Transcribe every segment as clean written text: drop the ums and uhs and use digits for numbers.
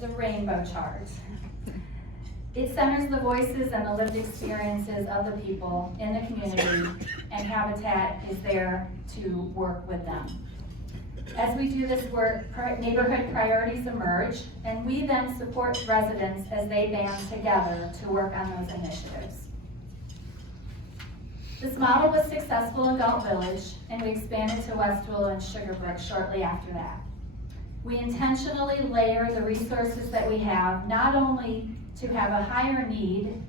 the rainbow chart. It centers the voices and the lived experiences of the people in the community, and Habitat is there to work with them. As we do this work, neighborhood priorities emerge, and we then support residents as they band together to work on those initiatives. This model was successful in Galt Village, and we expanded to Westwell and Sugarbrook shortly after that. We intentionally layer the resources that we have, not only to have a higher need,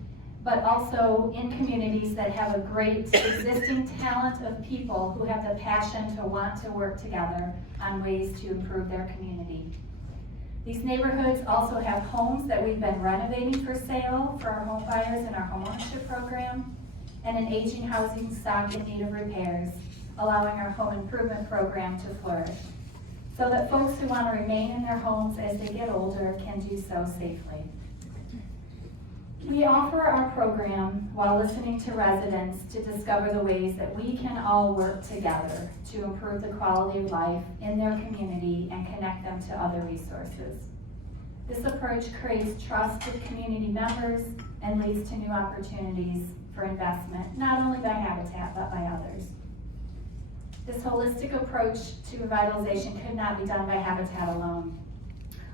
but also in communities that have a great existing talent of people who have the passion to want to work together on ways to improve their community. These neighborhoods also have homes that we've been renovating for sale for our home buyers in our homeownership program, and an aging housing stock in need of repairs, allowing our home improvement program to flourish, so that folks who want to remain in their homes as they get older can do so safely. We offer our program while listening to residents to discover the ways that we can all work together to improve the quality of life in their community and connect them to other resources. This approach creates trust with community members and leads to new opportunities for investment, not only by Habitat, but by others. This holistic approach to revitalization could not be done by Habitat alone.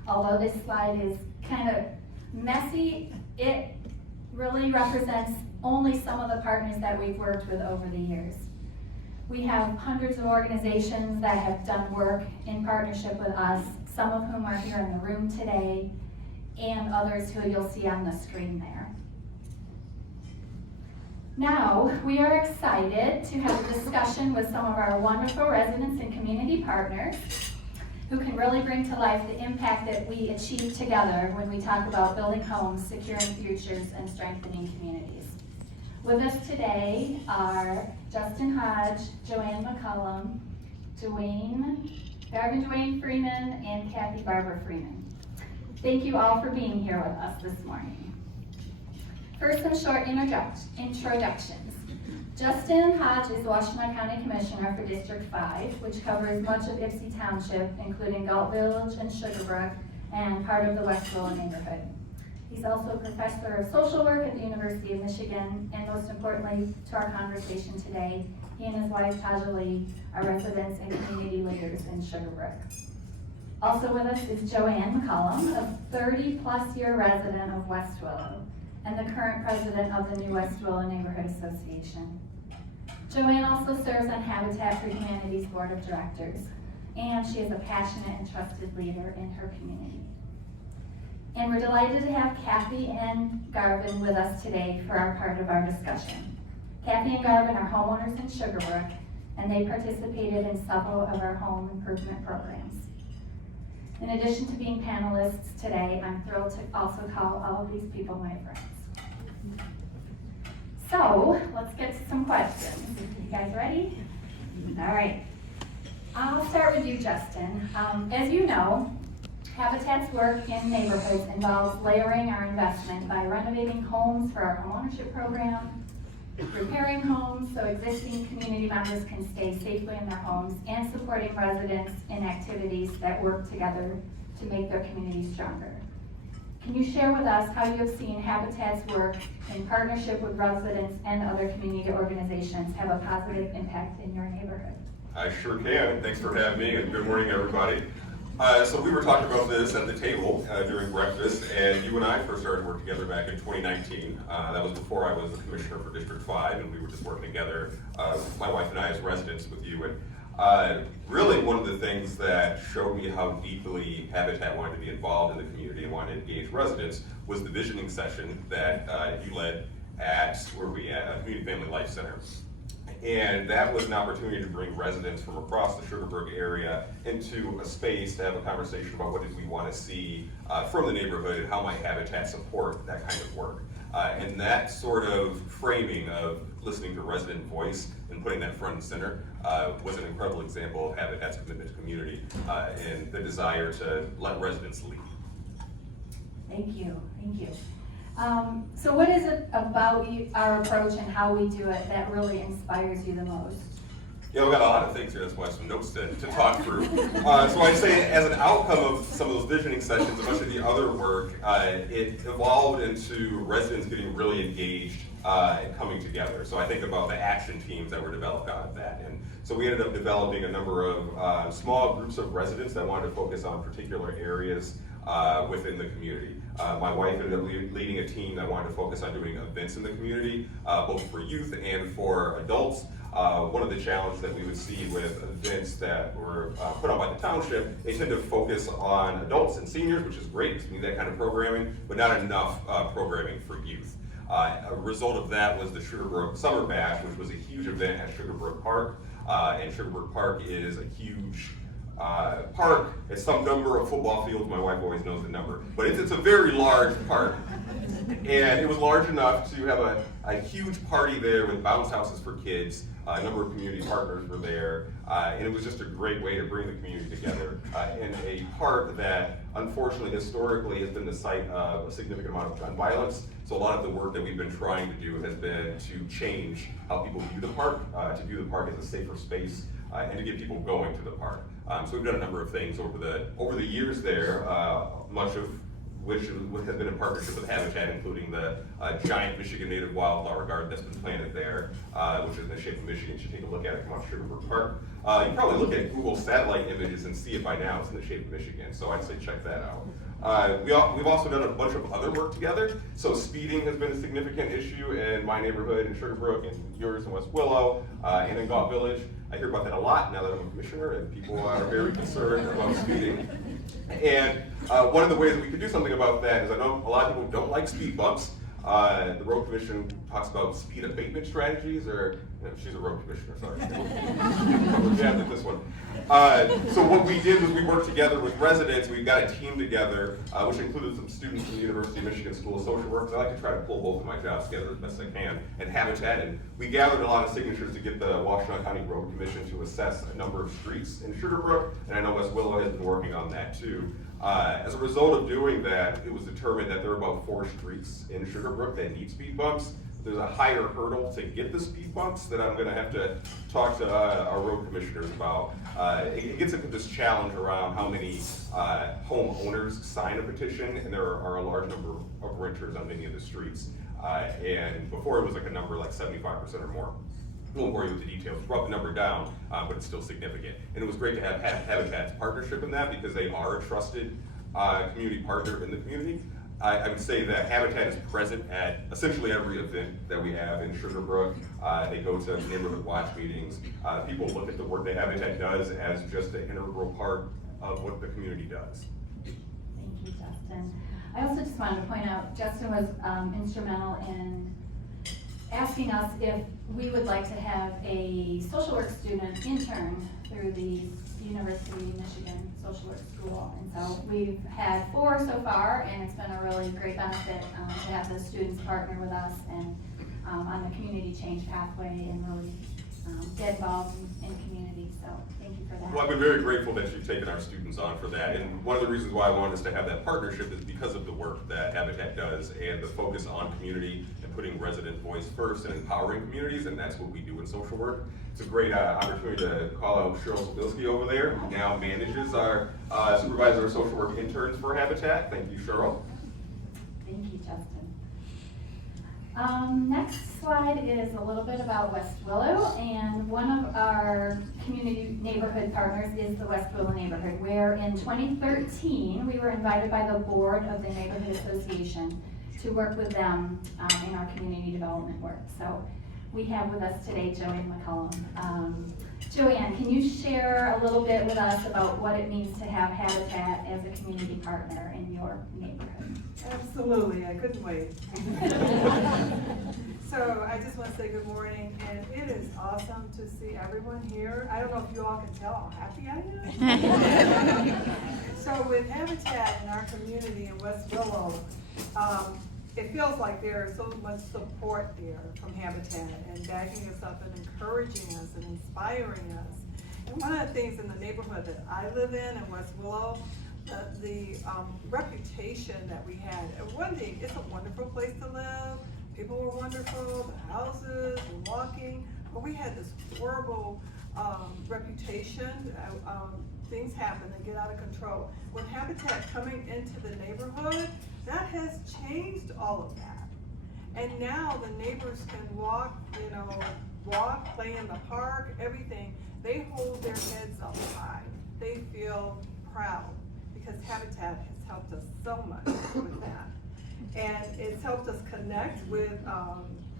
Although this slide is kind of messy, it really represents only some of the partners that we've worked with over the years. We have hundreds of organizations that have done work in partnership with us, some of whom are here in the room today, and others who you'll see on the screen there. Now, we are excited to have a discussion with some of our wonderful residents and community partners who can really bring to life the impact that we achieve together when we talk about building homes, securing futures, and strengthening communities. With us today are Justin Hodge, Joanne McCullum, Dwayne Freeman, and Kathy Barbara Freeman. Thank you all for being here with us this morning. First, some short introductions. Justin Hodge is the Washtenaw County Commissioner for District 5, which covers much of Ypsi Township, including Galt Village and Sugarbrook, and part of the Westwell neighborhood. He's also a professor of social work at the University of Michigan, and most importantly to our conversation today, he and his wife Tajali are residents and community leaders in Sugarbrook. Also with us is Joanne McCullum, a 30-plus year resident of Westwell, and the current president of the new Westwell Neighborhood Association. Joanne also serves on Habitat for Humanity's Board of Directors, and she is a passionate and trusted leader in her community. And we're delighted to have Kathy and Garvin with us today for our part of our discussion. Kathy and Garvin are homeowners in Sugarbrook, and they participated in several of our home improvement programs. In addition to being panelists today, I'm thrilled to also call all of these people my friends. So, let's get to some questions. You guys ready? All right. I'll start with you, Justin. As you know, Habitat's work in neighborhoods involves layering our investment by renovating homes for our homeownership program, repairing homes so existing community members can stay safely in their homes, and supporting residents in activities that work together to make their community stronger. Can you share with us how you have seen Habitat's work in partnership with residents and other community organizations have a positive impact in your neighborhood? I sure can. Thanks for having me, and good morning, everybody. So we were talking about this at the table during breakfast, and you and I first started working together back in 2019. That was before I was the commissioner for District 5, and we were just working together, my wife and I as residents with you. And really one of the things that showed me how deeply Habitat wanted to be involved in the community and wanted to engage residents was the visioning session that you led at, where we at, Community Family Life Center. And that was an opportunity to bring residents from across the Sugarbrook area into a space to have a conversation about what did we want to see from the neighborhood and how might Habitat support that kind of work. And that sort of framing of listening to resident voice and putting that front and center was an incredible example of Habitat's commitment to community and the desire to let residents lead. Thank you. So what is it about our approach and how we do it that really inspires you the most? Yeah, we've got a lot of things here, that's why I have some notes to talk through. So I'd say as an outcome of some of those visioning sessions, a bunch of the other work, it evolved into residents getting really engaged and coming together. So I think about the action teams that were developed out of that. And so we ended up developing a number of small groups of residents that wanted to focus on particular areas within the community. My wife ended up leading a team that wanted to focus on doing events in the community, both for youth and for adults. One of the challenges that we would see with events that were put on by the township, they tend to focus on adults and seniors, which is great, because we need that kind of programming, but not enough programming for youth. A result of that was the Sugarbrook Summer Bash, which was a huge event at Sugarbrook Park. And Sugarbrook Park is a huge park. It's some number of football fields. My wife always knows the number, but it's a very large park. And it was large enough to have a huge party there with bounce houses for kids. A number of community partners were there, and it was just a great way to bring the community together in a park that unfortunately historically has been the site of a significant amount of gun violence. So a lot of the work that we've been trying to do has been to change how people view the park, to view the park as a safer space, and to get people going to the park. So we've done a number of things over the years there, much of which has been in partnership with Habitat, including the giant Michigan native wildflower garden that's been planted there, which is in the shape of Michigan. You should take a look at it, come out to Sugarbrook Park. You can probably look at Google satellite images and see it by now. It's in the shape of Michigan, so I'd say check that out. We've also done a bunch of other work together. So speeding has been a significant issue in my neighborhood in Sugarbrook, and yours in West Willow, and in Galt Village. I hear about that a lot now that I'm a commissioner, and people are very concerned about speeding. And one of the ways that we could do something about that is I know a lot of people don't like speed bumps. The road commission talks about speed abatement strategies, or she's a road commissioner, sorry. We're jabbed at this one. So what we did was we worked together with residents. We got a team together, which included some students from the University of Michigan School of Social Work. I like to try to pull both of my jobs together as best I can, and Habitat. And we gathered a lot of signatures to get the Washtenaw County Road Commission to assess a number of streets in Sugarbrook, and I know West Willow has been working on that too. As a result of doing that, it was determined that there are about 4 streets in Sugarbrook that need speed bumps. There's a higher hurdle to get the speed bumps that I'm gonna have to talk to our road commissioners about. It gets into this challenge around how many homeowners sign a petition, and there are a large number of renters on many of the streets. And before it was like a number like 75% or more. I won't bore you with the details. We brought the number down, but it's still significant. And it was great to have Habitat's partnership in that, because they are a trusted community partner in the community. I would say that Habitat is present at essentially every event that we have in Sugarbrook. They go to neighborhood watch meetings. People look at the work that Habitat does as just an integral part of what the community does. Thank you, Justin. I also just wanted to point out, Justin was instrumental in asking us if we would like to have a social work student intern through the University of Michigan Social Work School. And so we've had 4 so far, and it's been a really great benefit to have the students partner with us and on the community change pathway and really get involved in community. So thank you for that. Well, I've been very grateful that you've taken our students on for that. And one of the reasons why I wanted us to have that partnership is because of the work that Habitat does and the focus on community and putting resident voice first and empowering communities, and that's what we do in social work. It's a great opportunity to call out Cheryl Sobilski over there, who now manages our supervisor of social work interns for Habitat. Thank you, Cheryl. Thank you, Justin. Next slide is a little bit about West Willow, and one of our community neighborhood partners is the West Willow neighborhood, where in 2013 we were invited by the board of the neighborhood association to work with them in our community development work. So we have with us today Joanne McCollum. Joanne, can you share a little bit with us about what it means to have Habitat as a community partner in your neighborhood? Absolutely, I couldn't wait. So I just want to say good morning, and it is awesome to see everyone here. I don't know if you all can tell how happy I am. So with Habitat in our community in West Willow, it feels like there is so much support there from Habitat and backing us up and encouraging us and inspiring us. And one of the things in the neighborhood that I live in West Willow, the reputation that we had. And one thing, it's a wonderful place to live. People were wonderful, the houses, the walking. but we had this horrible reputation. Things happen, they get out of control. With Habitat coming into the neighborhood, that has changed all of that. And now the neighbors can walk, play in the park, everything. They hold their heads up high. They feel proud because Habitat has helped us so much with that. And it's helped us connect with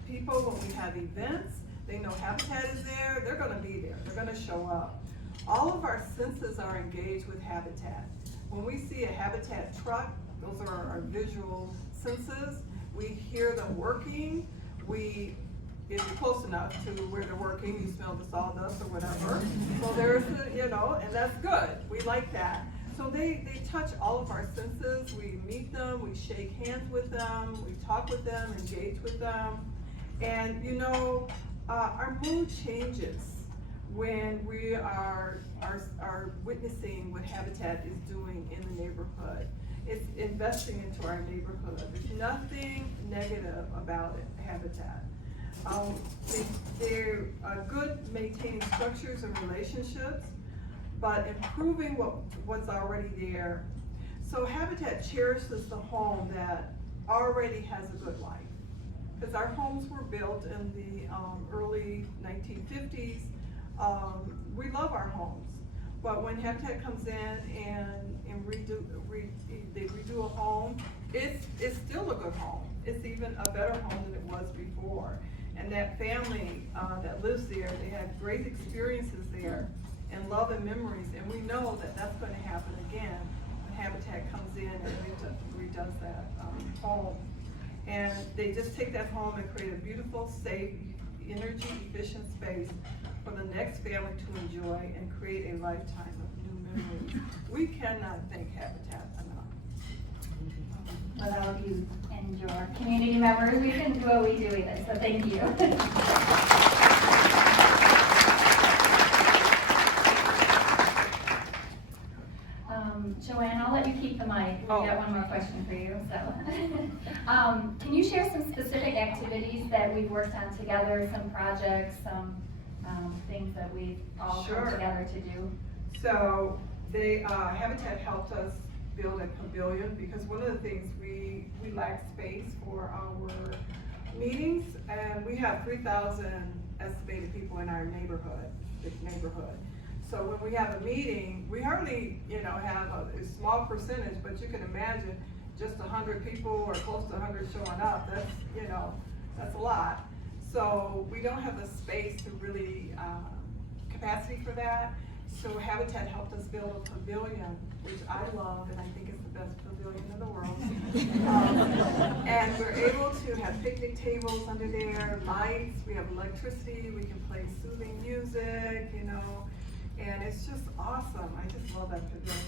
people when we have events. They know Habitat is there, they're gonna be there, they're gonna show up. All of our senses are engaged with Habitat. When we see a Habitat truck, those are our visual senses. We hear them working. If you're close enough to where they're working, you smell the sawdust or whatever. So there's, and that's good. We like that. So they touch all of our senses. We meet them, we shake hands with them, we talk with them, engage with them. And our mood changes when we are witnessing what Habitat is doing in the neighborhood. It's investing into our neighborhood. There's nothing negative about it, Habitat. They're good maintaining structures and relationships, but improving what's already there. So Habitat cherishes the home that already has a good life. Because our homes were built in the early 1950s. We love our homes, but when Habitat comes in and they redo a home, it's still a good home. It's even a better home than it was before. And that family that lives there, they had great experiences there and love and memories, and we know that that's going to happen again when Habitat comes in and redoes that home. And they just take that home and create a beautiful, safe, energy-efficient space for the next family to enjoy and create a lifetime of new memories. We cannot thank Habitat enough. Without you and your community members, we couldn't do what we do either, so thank you. Joanne, I'll let you keep the mic. We got one more question for you. So, can you share some specific activities that we've worked on together, some projects, some things that we've all come together to do? So, Habitat helped us build a pavilion because one of the things we lack space for our meetings, and we have 3,000 estimated people in our neighborhood. So when we have a meeting, we hardly, have a small percentage, but you can imagine just 100 people or close to 100 showing up. That's a lot. So we don't have the space to really capacity for that. So Habitat helped us build a pavilion, which I love, and I think it's the best pavilion in the world. And we're able to have picnic tables under there, lights, we have electricity, we can play soothing music, and it's just awesome. I just love that pavilion.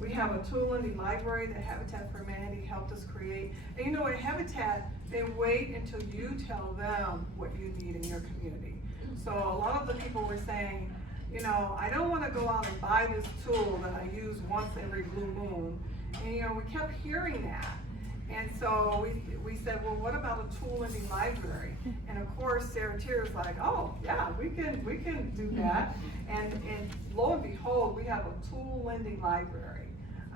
We have a tool in the library that Habitat for Humanity helped us create. And at Habitat, they wait until you tell them what you need in your community. So a lot of the people were saying, I don't want to go out and buy this tool that I use once every blue moon. And we kept hearing that. And so we said, well, what about a tool in the library? And of course, Sarah Tier's like, oh yeah, we can do that. And lo and behold, we have a tool lending library.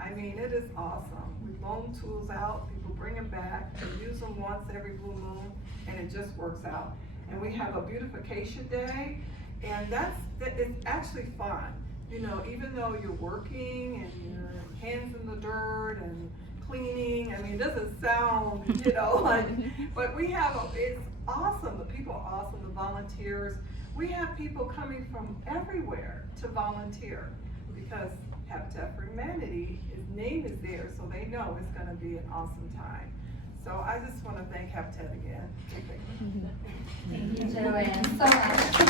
I mean, it is awesome. We loan tools out, people bring them back, they use them once every blue moon, and it just works out. And we have a beautification day, and it's actually fun. Even though you're working and your hands in the dirt and cleaning, I mean, it doesn't sound, but it's awesome. The people are awesome, the volunteers. We have people coming from everywhere to volunteer because Habitat for Humanity, his name is there, so they know it's going to be an awesome time. So I just want to thank Habitat again. Thank you, Joanne, so much.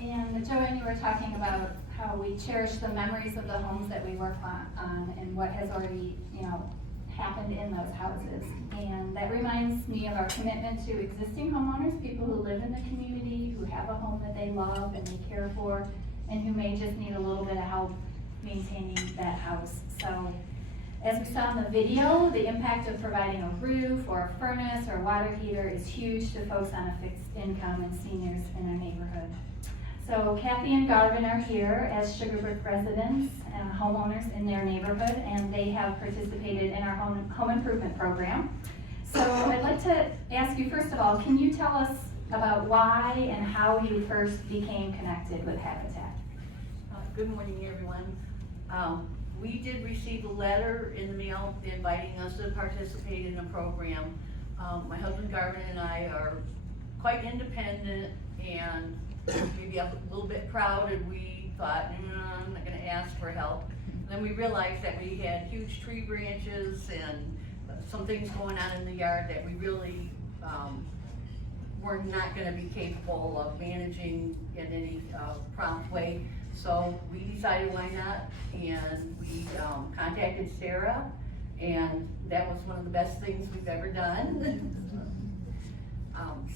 And Joanne, you were talking about how we cherish the memories of the homes that we work on and what has already, happened in those houses. And that reminds me of our commitment to existing homeowners, people who live in the community, who have a home that they love and they care for, and who may just need a little bit of help maintaining that house. So As we saw in the video, the impact of providing a roof or a furnace or a water heater is huge to folks on a fixed income and seniors in our neighborhood. So Kathy and Garvin are here as Sugarbrick residents and homeowners in their neighborhood, and they have participated in our home improvement program. So I'd like to ask you, first of all, can you tell us about why and how you first became connected with Habitat? Good morning, everyone. We did receive a letter in the mail inviting us to participate in the program. My husband Garvin and I are quite independent and maybe a little bit proud, and we thought, I'm not gonna ask for help. And then we realized that we had huge tree branches and some things going on in the yard that we really were not gonna be capable of managing in any prompt way. So we decided why not, and we contacted Sarah, and that was one of the best things we've ever done.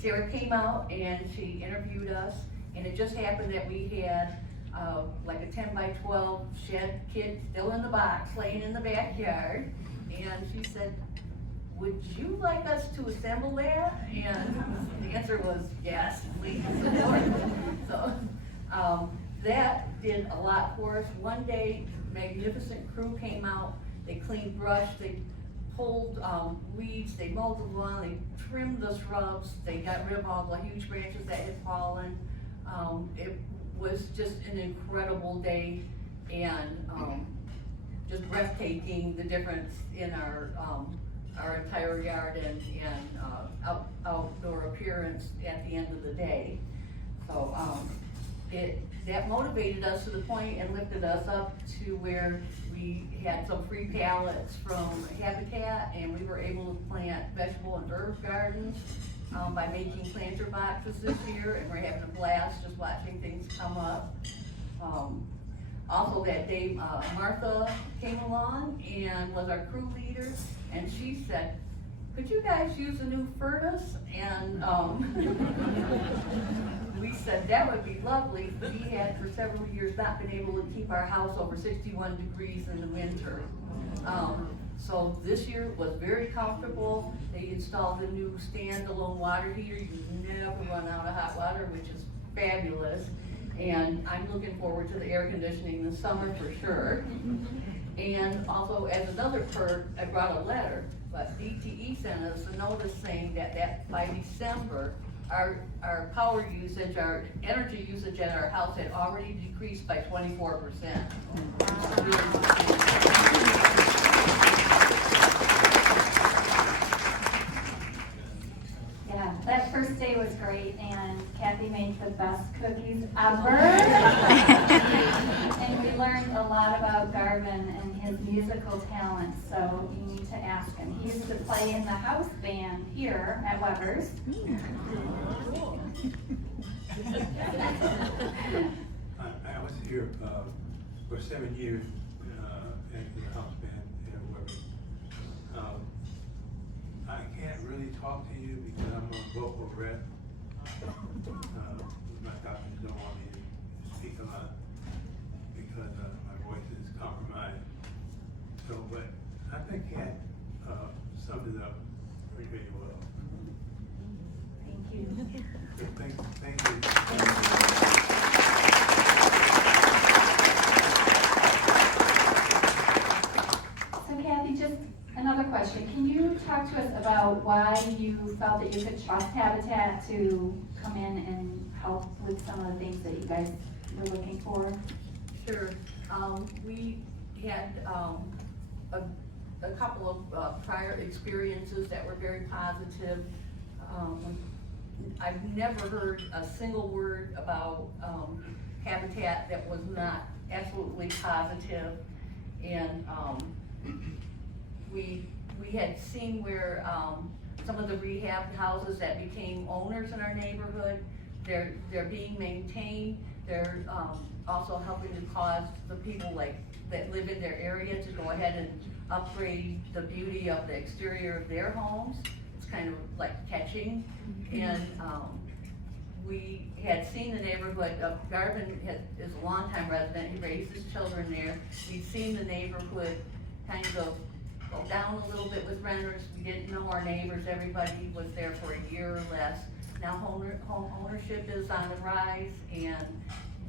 Sarah came out and she interviewed us, and it just happened that we had like a 10 by 12 shed kit still in the box laying in the backyard, and she said, would you like us to assemble that? And the answer was yes, please. So that did a lot for us. One day, magnificent crew came out, they cleaned brush, they pulled weeds, they mowed the lawn, they trimmed the shrubs, they got rid of all the huge branches that had fallen. It was just an incredible day, and just breathtaking, the difference in our entire yard and outdoor appearance at the end of the day. So that motivated us to the point and lifted us up to where we had some free pallets from Habitat, and we were able to plant vegetable and herb gardens by making planter boxes this year, and we're having a blast just watching things come up. Also that day, Martha came along and was our crew leader, and she said, could you guys use a new furnace? And we said that would be lovely. We had for several years not been able to keep our house over 61 degrees in the winter. So this year was very comfortable. They installed a new standalone water heater. You never run out of hot water, which is fabulous. And I'm looking forward to the air conditioning this summer for sure. And also, as another perk, I brought a letter, but DTE sent us a notice saying that by December, our power usage, our energy usage at our house had already decreased by 24%. Yeah, that first day was great, and Kathy made the best cookies ever. And we learned a lot about Garvin and his musical talent, so you need to ask him. He used to play in the house band here at Weber's. I was here for 7 years in the house band at Weber's. I can't really talk to you because I'm a vocal rep. My doctors don't want me to speak a lot because my voice is compromised. So, but I think Kat summed it up pretty well. Thank you. Thank you. So Kathy, just another question. Can you talk to us about why you felt that you could trust Habitat to come in and help with some of the things that you guys were looking for? Sure. We had a couple of prior experiences that were very positive. I've never heard a single word about Habitat that was not absolutely positive. And we had seen where some of the rehab houses that became owners in our neighborhood, they're being maintained. They're also helping to cause the people that live in their area to go ahead and upgrade the beauty of the exterior of their homes. It's kind of like catching. And we had seen the neighborhood. Garvin is a longtime resident. He raised his children there. We'd seen the neighborhood kind of down a little bit with renters. We didn't know our neighbors, everybody was there for a year or less. Now home ownership is on the rise, and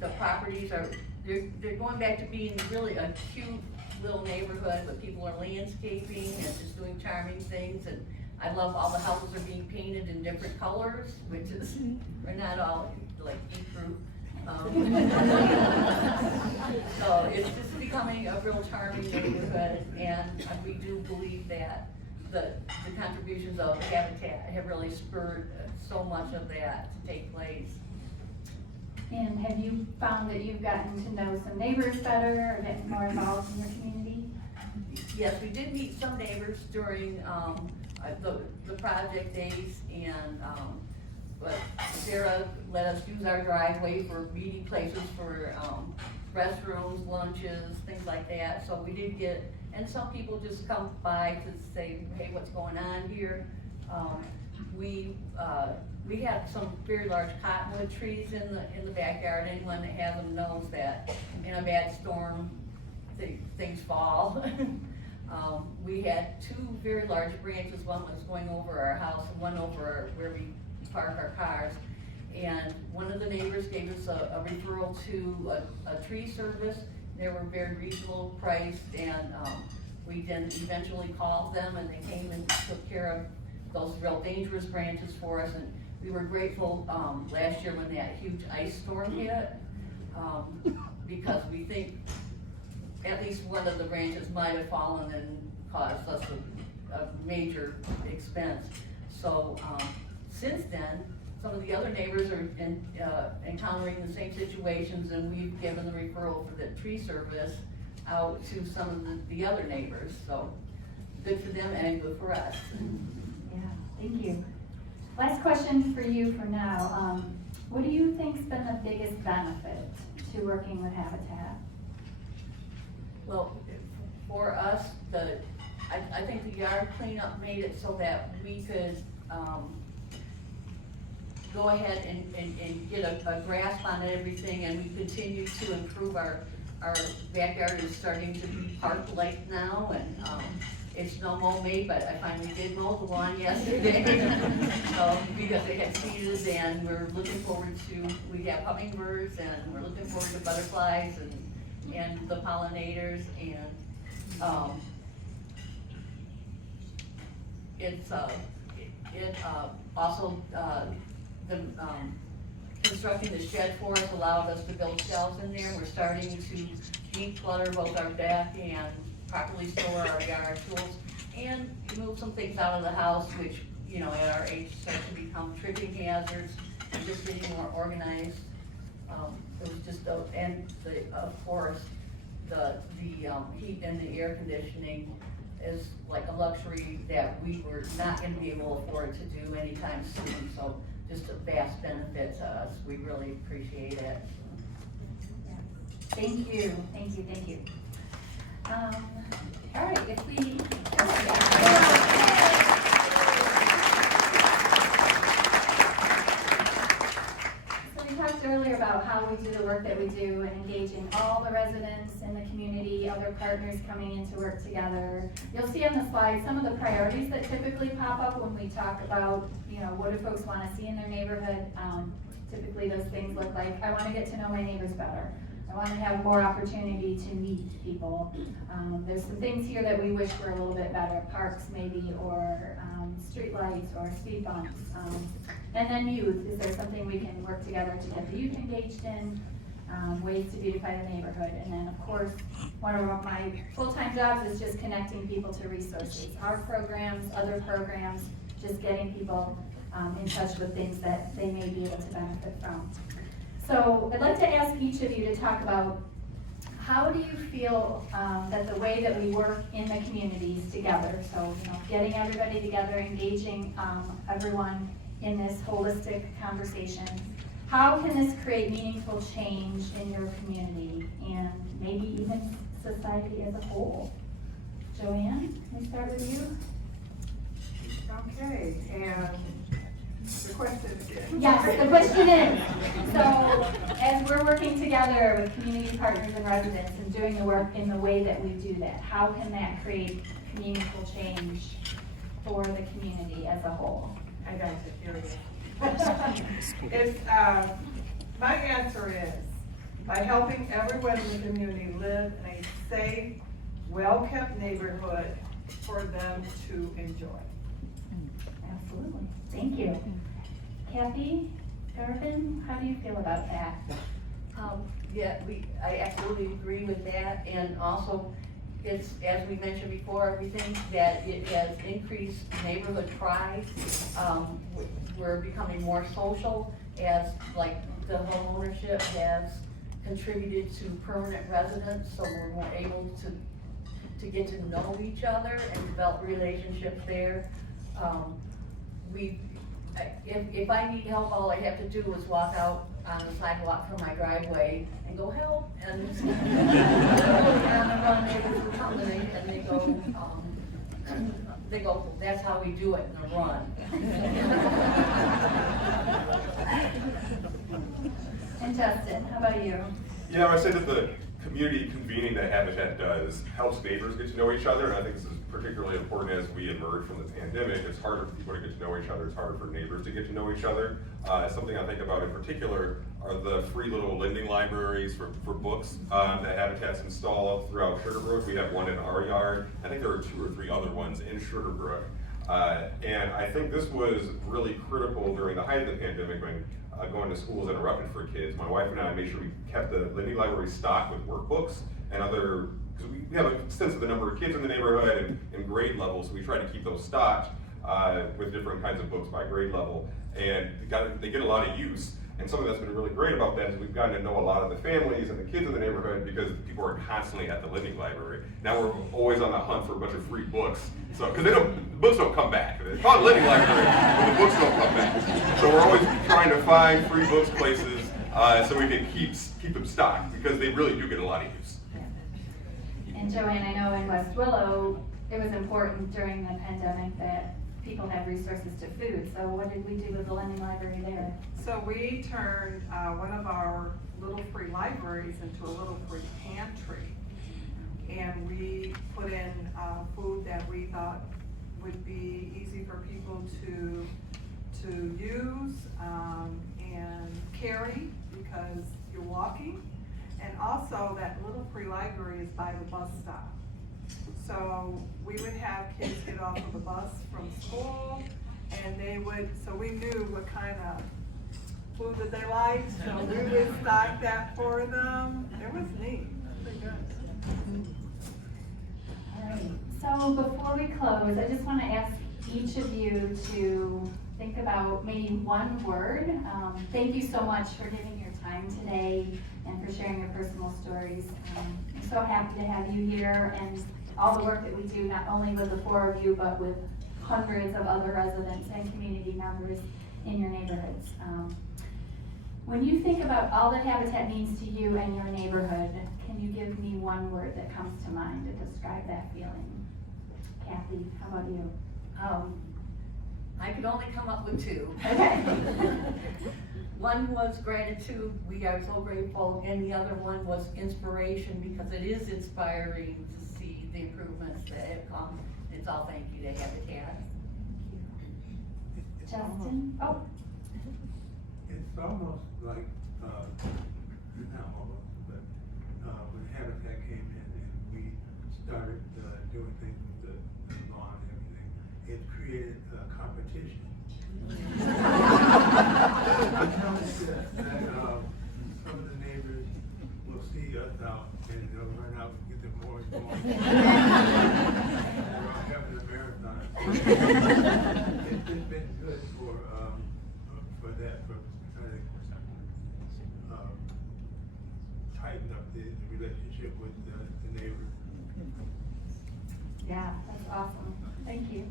the properties are, they're going back to being really a cute little neighborhood, but people are landscaping and just doing charming things, and I love all the houses are being painted in different colors, which is, we're not all like beetroot. So it's just becoming a real charming neighborhood, and we do believe that the contributions of Habitat have really spurred so much of that to take place. And have you found that you've gotten to know some neighbors better or getting more involved in your community? Yes, we did meet some neighbors during the project days, and but Sarah let us use our driveway for meeting places for restrooms, lunches, things like that. So we did get, and some people just come by to say, hey, what's going on here? We have some very large cottonwood trees in the backyard. Anyone that has them knows that in a bad storm, things fall. We had two very large branches. One was going over our house and one over where we park our cars. And one of the neighbors gave us a referral to a tree service. They were very reasonable priced, and we then eventually called them, and they came and took care of those real dangerous branches for us. And we were grateful last year when that huge ice storm hit, because we think at least one of the branches might have fallen and caused us a major expense. So since then, some of the other neighbors are encountering the same situations, and we've given the referral for the tree service out to some of the other neighbors. So good for them and good for us. Yeah, thank you. Last question for you for now. What do you think's been the biggest benefit to working with Habitat? Well, for us, I think the yard cleanup made it so that we could go ahead and get a grasp on everything, and we continue to improve our backyard is starting to be park-like now, and it's no mow made, but I finally did mow the lawn yesterday. So, because it had seeded, and we're looking forward to, we have hummingbirds, and we're looking forward to butterflies and the pollinators, and it also constructing the shed for us allowed us to build shelves in there. We're starting to declutter both our deck and properly store our yard tools, and move some things out of the house, which, you know, at our age start to become tripping hazards, and just getting more organized. It was just, and of course, the heat and the air conditioning is like a luxury that we were not gonna be able to afford to do anytime soon. So just a vast benefit to us. We really appreciate it. Thank you, thank you, thank you. All right, if we, so we talked earlier about how we do the work that we do and engaging all the residents in the community, other partners coming in to work together. You'll see on the slide some of the priorities that typically pop up when we talk about, you know, what do folks want to see in their neighborhood. Typically those things look like, I want to get to know my neighbors better. I want to have more opportunity to meet people. There's some things here that we wish were a little bit better, parks maybe, or street lights, or speed bumps. And then youth, is there something we can work together to get the youth engaged in? Ways to beautify the neighborhood. And then of course, one of my full-time jobs is just connecting people to resources. Our programs, other programs, just getting people in touch with things that they may be able to benefit from. So I'd like to ask each of you to talk about, how do you feel that the way that we work in the communities together, so, you know, getting everybody together, engaging everyone in this holistic conversation, how can this create meaningful change in your community and maybe even society as a whole? Joanne, can we start with you? Okay, and the question again. Yes, the question is, so as we're working together together with community partners and residents and doing the work in the way that we do that, how can that create meaningful change for the community as a whole? I got you, here we go. It's, my answer is, by helping everyone in the community live in a safe, well-kept neighborhood for them to enjoy. Absolutely. Thank you. Kathy, Garvin, how do you feel about that? Yeah, I absolutely agree with that, and also, it's, as we mentioned before, we think that it has increased neighborhood pride. We're becoming more social, as like the home ownership has contributed to permanent residents, so we're more able to get to know each other and develop relationships there. If I need help, all I have to do is walk out on the sidewalk from my driveway and go, help, and they go, that's how we do it in a run. And Justin, how about you? You know, I say that the community convening that Habitat does helps neighbors get to know each other, and I think this is particularly important as we emerge from the pandemic. It's harder for people to get to know each other, it's harder for neighbors to get to know each other. Something I think about in particular are the free little lending libraries for books that Habitat's installed throughout Sugarbrook. We have one in our yard. I think there are 2 or 3 other ones in Sugarbrook. And I think this was really critical during the height of the pandemic when going to schools interrupted for kids. My wife and I made sure we kept the lending library stocked with workbooks and other, because we have a sense of the number of kids in the neighborhood and grade levels, so we try to keep those stocked with different kinds of books by grade level. And they get a lot of use. And something that's been really great about that is we've gotten to know a lot of the families and the kids in the neighborhood because people are constantly at the lending library. Now we're always on the hunt for a bunch of free books. So, because the books don't come back. It's called a lending library, but the books don't come back. So we're always trying to find free books places so we can keep them stocked because they really do get a lot of use. And Joanne, I know in West Willow, it was important during the pandemic that people had resources to food. So what did we do with the lending library there? So we turned one of our little free libraries into a little free pantry. And we put in food that we thought would be easy for people to use and carry because you're walking. And also that little free library is by the bus stop. So we would have kids get off of the bus from school and so we knew what kind of food that they liked, so we would stock that for them. It was neat. Pretty good. All right. So before we close, I just want to ask each of you to think about maybe one word. Thank you so much for giving your time today and for sharing your personal stories. I'm so happy to have you here and all the work that we do, not only with the 4 of you, but with hundreds of other residents and community members in your neighborhoods. When you think about all that Habitat means to you and your neighborhood, can you give me one word that comes to mind to describe that feeling? Kathy, how about you? I could only come up with 2. Okay. One was gratitude, we are so grateful, and the other one was inspiration because it is inspiring to see the improvements that have come. It's all thank you to Habitat. Justin? Oh. It's almost like, not almost, but when Habitat came in and we started doing things with the lawn and everything, it created a competition. Some of the neighbors will see us out and they'll run out and get their more and more. We're all having a marathon. It's been good for that, for trying to tighten up the relationship with the neighbors. Yeah, that's awesome. Thank you.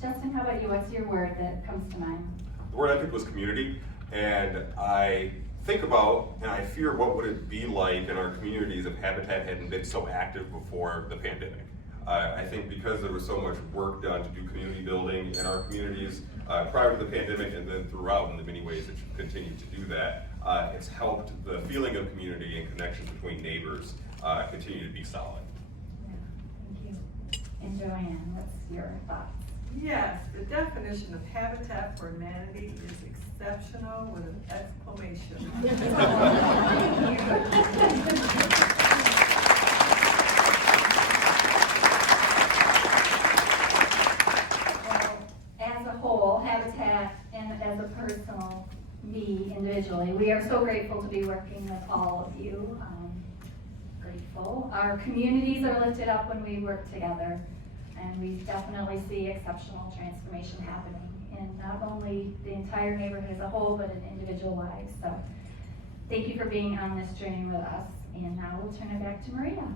Justin, how about you? What's your word that comes to mind? The word I picked was community, and I think about and I fear what would it be like in our communities if Habitat hadn't been so active before the pandemic. I think because there was so much work done to do community building in our communities prior to the pandemic and then throughout in the many ways that you continue to do that, it's helped the feeling of community and connection between neighbors continue to be solid. Yeah, thank you. And Joanne, what's your thoughts? Yes, the definition of Habitat for Humanity is exceptional with an exclamation. Well, as a whole, Habitat and as a personal, me individually, we are so grateful to be working with all of you. Grateful. Our communities are lifted up when we work together, and we definitely see exceptional transformation happening in not only the entire neighborhood as a whole, but in individual lives. So thank you for being on this journey with us, and now we'll turn it back to Maria.